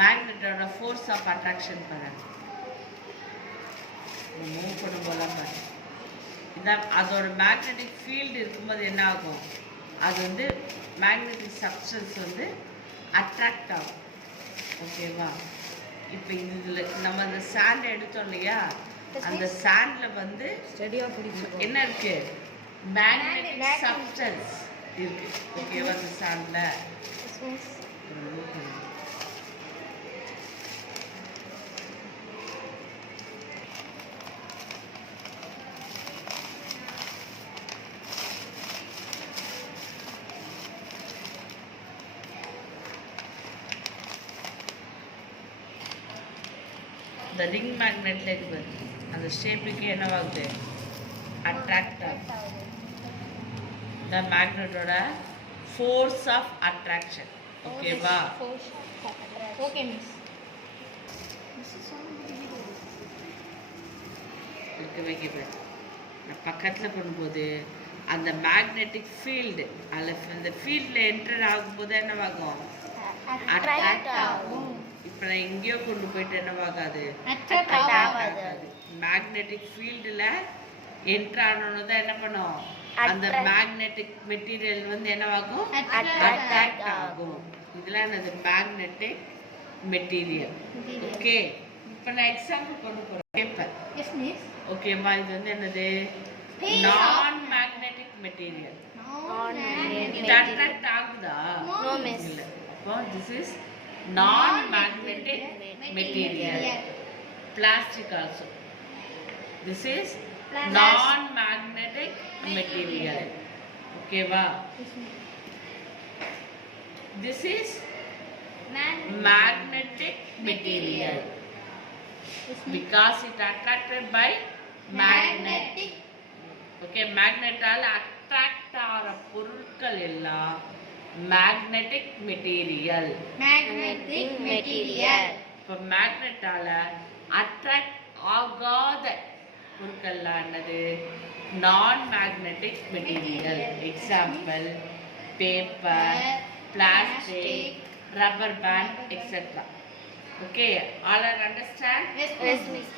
மேக்னெட்டோட force of attraction பாருங்க. Move பண்ணும் போலாம் பாருங்க. இதான் அதோட மேக்னெட்டிக் ஃபீல்டு இருக்கும்போது என்ன ஆகும், அது வந்து மேக்னெட்டிக் சப்ஸ்டன்ஸ் வந்து அட்ராக்ட் ஆகும். ஓகேவா? இப்போ இதில் நம்ம அந்த சாண்டை எடுத்தோம் இல்லையா, அந்த சாண்டில் வந்து என்ன இருக்கு, மேக்னெட்டிக் சப்ஸ்டன்ஸ் இருக்கு. ஓகேவா? அந்த சாண்டில் இந்த ரிங் மேக்னெட்ல இருக்கு, அந்த ஷேப்புக்கு என்னவாகுது, அட்ராக்ட் ஆகும். இந்த மேக்னெட்டோட ஃபோர்ஸ் ஆஃப் அட்ராக்ஷன். ஓகேவா? Okay miss. வைக்க நான் பக்கத்தில் பண்ணும்போது அந்த மேக்னெட்டிக் ஃபீல்டு அதில் இந்த ஃபீல்டில் என்டர் ஆகும்போது என்னவாகும், அட்ராக்ட் ஆகும். இப்போ நான் எங்கேயோ கொண்டு போயிட்டு என்னவாகாது, அட்ராக்ட் ஆகாது. மேக்னெட்டிக் ஃபீல்டில் என்டர் ஆனோன்னு தான் என்ன பண்ணும், அந்த மேக்னெட்டிக் மெட்டீரியல் வந்து என்னவாகும், அட்ராக்ட் ஆகும். இதெல்லாம் என்னது, மேக்னெட்டிக் மெட்டீரியல். ஓகே, இப்போ நான் எக்ஸாம்பிள் கொண்டு போகிறேன். பேப்பர். ஓகேவா? இது வந்து என்னது, நான் மேக்னெட்டிக் மெட்டீரியல். இது அட்ராக்ட் ஆகுதா? இல்லை. இப்போ this is non magnetic material. Plastic also. This is non magnetic material. ஓகேவா? This is magnetic material because it attracted by magnet. Okay, magnet ஆல attract ஆற பொருட்கள் எல்லாம் magnetic material. இப்போ magnet ஆல attract ஆகாத பொருட்கள்லாம் என்னது, நான் magnetic material. Example paper, plastic, rubber band, etc. Okay, all are understand? Yes, miss.